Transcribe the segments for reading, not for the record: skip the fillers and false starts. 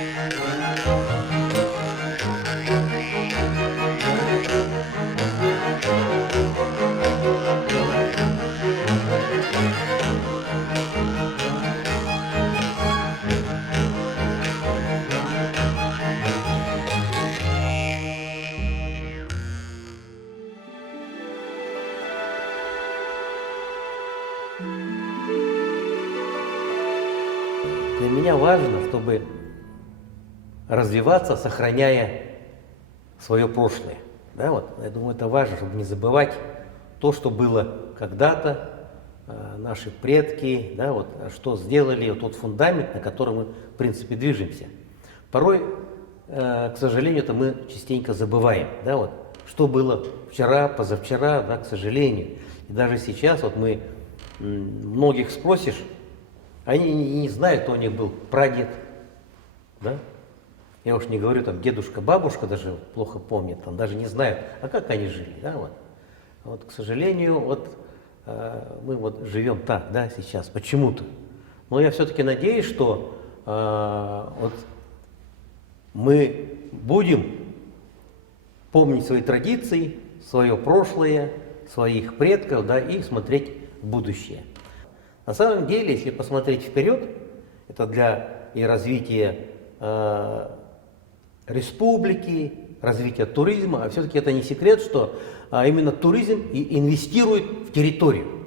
Для меня важно, чтобы развиваться, сохраняя свое прошлое. Да, вот, я думаю, это важно, чтобы не забывать то, что было когда-то, наши предки, да, вот, что сделали, вот тот фундамент, на котором мы, в принципе, движемся. Порой, к сожалению, это мы частенько забываем. Да, вот, что было вчера, позавчера, да, к сожалению. И даже сейчас вот мы многих спросишь, они не знают, кто у них был прадед, да? Я уж не говорю, там, дедушка, бабушка даже плохо помнят, там, даже не знают, а как они жили, да, вот. Вот, к сожалению, вот, мы вот живем так, да, сейчас, почему-то. Но я все-таки надеюсь, что вот мы будем помнить свои традиции, свое прошлое, своих предков, да, и смотреть в будущее. На самом деле, если посмотреть вперед, это для и развития республики, развития туризма, а все-таки это не секрет, что именно туризм и инвестирует в территорию.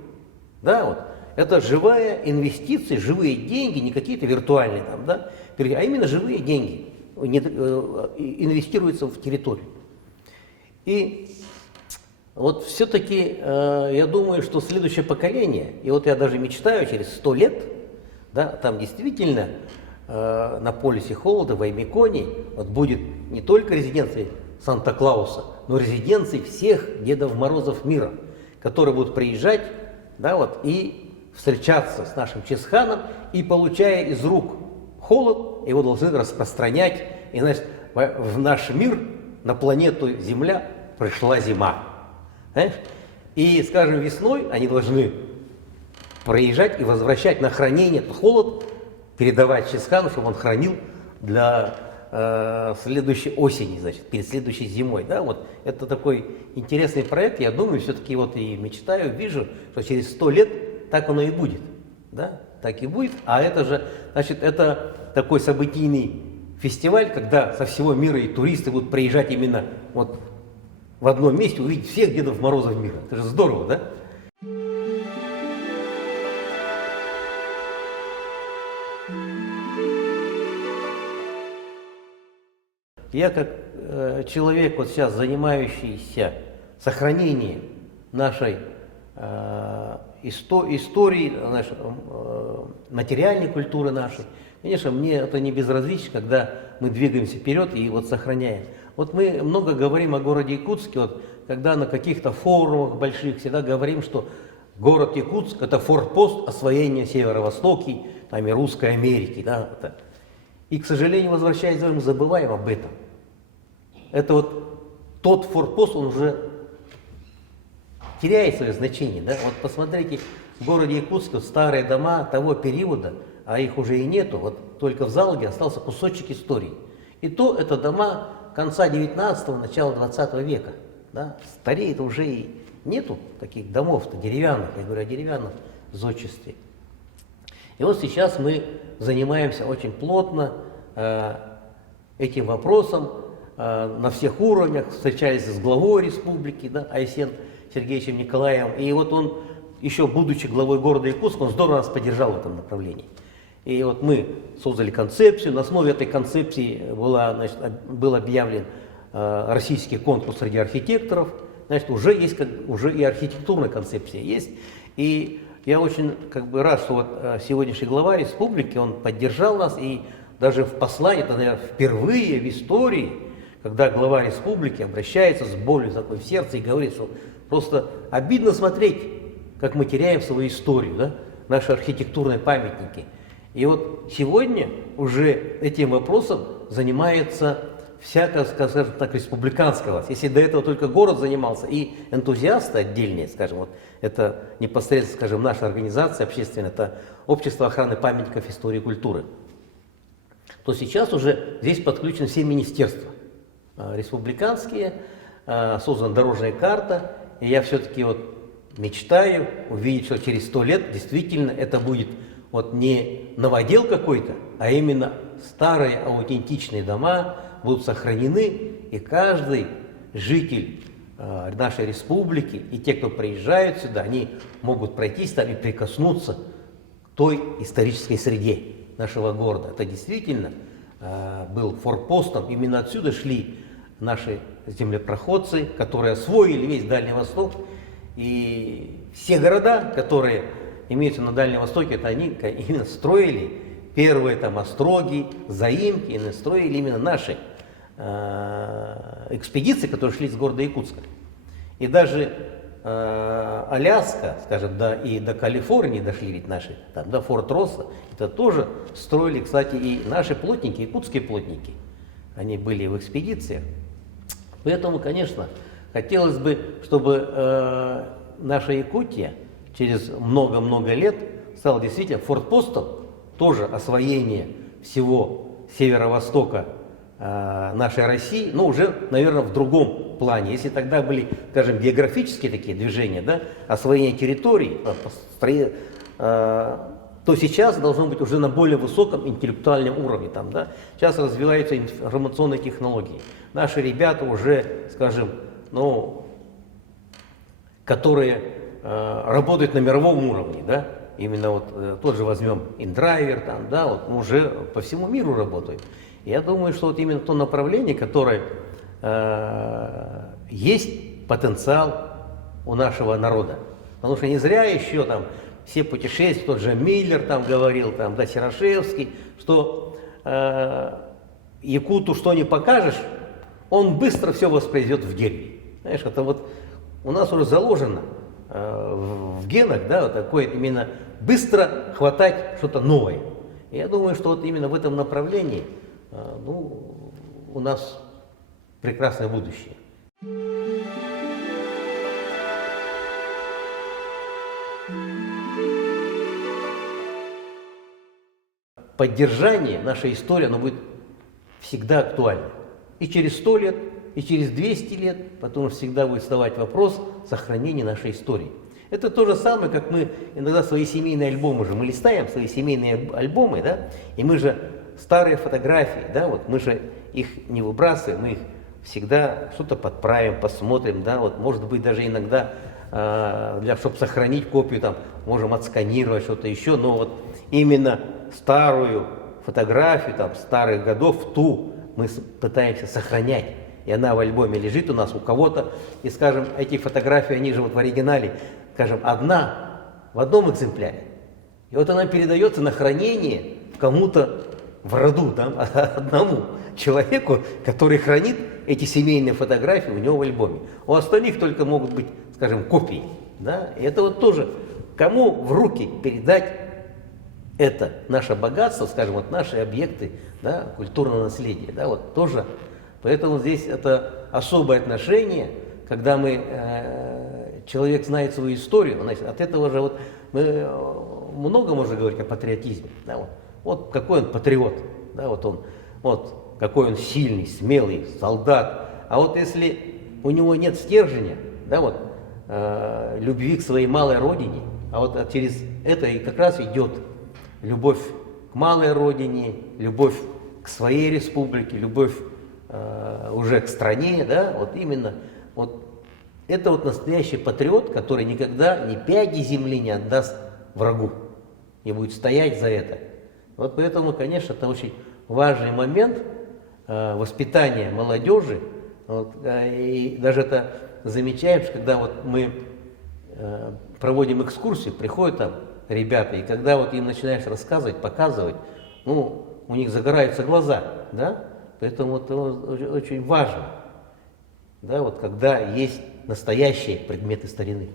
Да, вот. Это живая инвестиция, живые деньги, не какие-то виртуальные, там, да, а именно живые деньги инвестируются в территорию. И вот все-таки я думаю, что следующее поколение, и вот я даже мечтаю через 100 лет, да, там действительно на полюсе холода, в Аймеконе, вот будет не только резиденцией Санта-Клауса, но резиденцией всех Дедов Морозов мира, которые будут приезжать, да, вот, и встречаться с нашим Чесханом, и, получая из рук холод, его должны распространять, и, значит, в наш мир, на планету Земля пришла зима. Знаешь? И, скажем, весной они должны проезжать и возвращать на хранение этот холод, передавать Чесхану, чтобы он хранил для следующей осени, значит, перед следующей зимой. Да? Вот. Это такой интересный проект. Я думаю, все-таки вот и мечтаю, вижу, что через 100 лет так оно и будет. Да? Так и будет. А это же, значит, это такой событийный фестиваль, когда со всего мира и туристы будут приезжать именно вот в одном месте, увидеть всех Дедов Морозов мира. Это же здорово, да? Я как человек, вот сейчас занимающийся сохранением нашей истории, нашей материальной культуры нашей, конечно, мне это не безразлично, когда мы двигаемся вперед и вот сохраняем. Вот мы много говорим о городе Якутске, вот когда на каких-то форумах больших всегда говорим, что город Якутск – это форпост освоения Северо-Востоки, там и Русской Америки. Да, это. И, к сожалению, возвращаясь, мы забываем об этом. Это вот тот форпост, он уже теряет свое значение. Да? Вот посмотрите, в городе Якутске вот старые дома того периода, а их уже и нету, вот только в Залоге остался кусочек истории. И то это дома конца 19-го, начала 20 века. Да? Старее-то уже и нету таких домов-то деревянных, я говорю о деревянном зодчестве. И вот сейчас мы занимаемся очень плотно этим вопросом на всех уровнях, встречались с главой республики, да, Айсен Сергеевичем Николаевым. И вот он, еще будучи главой города Якутска, он здорово нас поддержал в этом направлении. И вот мы создали концепцию, на основе этой концепции был объявлен российский конкурс среди архитекторов. Значит, уже есть уже и архитектурная концепция есть. И я очень рад, что вот сегодняшний глава республики, он поддержал нас, и даже в послании, это, наверное, впервые в истории, когда глава республики обращается с болью такой в сердце и говорит, что просто обидно смотреть, как мы теряем свою историю, да? Наши архитектурные памятники. И вот сегодня уже этим вопросом занимается вся, скажем так, республиканская власть. Если до этого только город занимался и энтузиасты отдельные, скажем, вот это непосредственно, скажем, наша организация общественная, это Общество охраны памятников истории и культуры, то сейчас уже здесь подключены все министерства республиканские, создана дорожная карта, и я все-таки вот мечтаю увидеть, что через 100 лет действительно это будет вот не новодел какой-то, а именно старые аутентичные дома будут сохранены, и каждый житель нашей республики и те, кто приезжают сюда, они могут пройтись там и прикоснуться к той исторической среде нашего города. Это действительно был форпостом, именно отсюда шли наши землепроходцы, которые освоили весь Дальний Восток, и все города, которые имеются на Дальнем Востоке, это они именно строили первые там остроги, заимки, и строили именно наши экспедиции, которые шли с города Якутска. И даже Аляска, скажем, и до Калифорнии дошли ведь наши, там, до Форт Росса, это тоже строили, кстати, и наши плотники, якутские плотники. Они были в экспедициях. Поэтому, конечно, хотелось бы, чтобы наша Якутия через много-много лет стала действительно форпостом тоже освоения всего северо-востока нашей России, но уже, наверное, в другом плане. Если тогда были, скажем, географические такие движения, да, освоение территорий, то сейчас должно быть уже на более высоком интеллектуальном уровне. Там, да. Сейчас развиваются информационные технологии. Наши ребята уже, скажем, которые работают на мировом уровне, да, именно вот тот же возьмем InDriver, там, да, вот уже по всему миру работают. Я думаю, что вот именно то направление, которое есть потенциал у нашего народа. Потому что не зря еще там все путешествия, тот же Миллер там говорил, там, да, Серашевский, что якуту что не покажешь, он быстро все воспроизведет в гене. Знаешь, это вот у нас уже заложено в генах, да, вот такое именно быстро хватать что-то новое. И я думаю, что вот именно в этом направлении у нас прекрасное будущее. Поддержание нашей истории, оно будет всегда актуально. И через 100 лет, и через 200 лет, потому что всегда будет вставать вопрос сохранения нашей истории. Это то же самое, как мы иногда свои семейные альбомы мы листаем, свои семейные альбомы, да, и мы же старые фотографии, да, вот мы же их не выбрасываем, мы их всегда что-то подправим, посмотрим, да, вот может быть даже иногда, чтобы сохранить копию, там, можем отсканировать что-то еще, но вот именно старую фотографию, там, старых годов, ту мы пытаемся сохранять. И она в альбоме лежит у нас, у кого-то, и, скажем, эти фотографии, они же вот в оригинале, скажем, одна в одном экземпляре. И вот она передается на хранение кому-то в роду, там, одному человеку, который хранит эти семейные фотографии у него в альбоме. У остальных только могут быть, скажем, копии. Да? И это вот тоже, кому в руки передать это наше богатство, скажем, вот наши объекты, да, культурного наследия, да, вот тоже. Поэтому здесь это особое отношение, когда человек знает свою историю, значит, от этого же вот мы много можем говорить о патриотизме. Да, вот какой он патриот, да, вот какой он сильный, смелый солдат. А вот если у него нет стержня, да, вот, любви к своей малой родине, а вот через это и как раз идет любовь к малой родине, любовь к своей республике, любовь уже к стране, да, вот именно, вот это вот настоящий патриот, который никогда ни пяди земли не отдаст врагу, и будет стоять за это. Вот поэтому, конечно, это очень важный момент воспитания молодежи, вот, и даже это замечаем, что когда вот мы проводим экскурсию, приходят там ребята, и когда вот им начинаешь рассказывать, показывать, у них загораются глаза, да, поэтому вот это очень важно, да, вот когда есть настоящие предметы старины.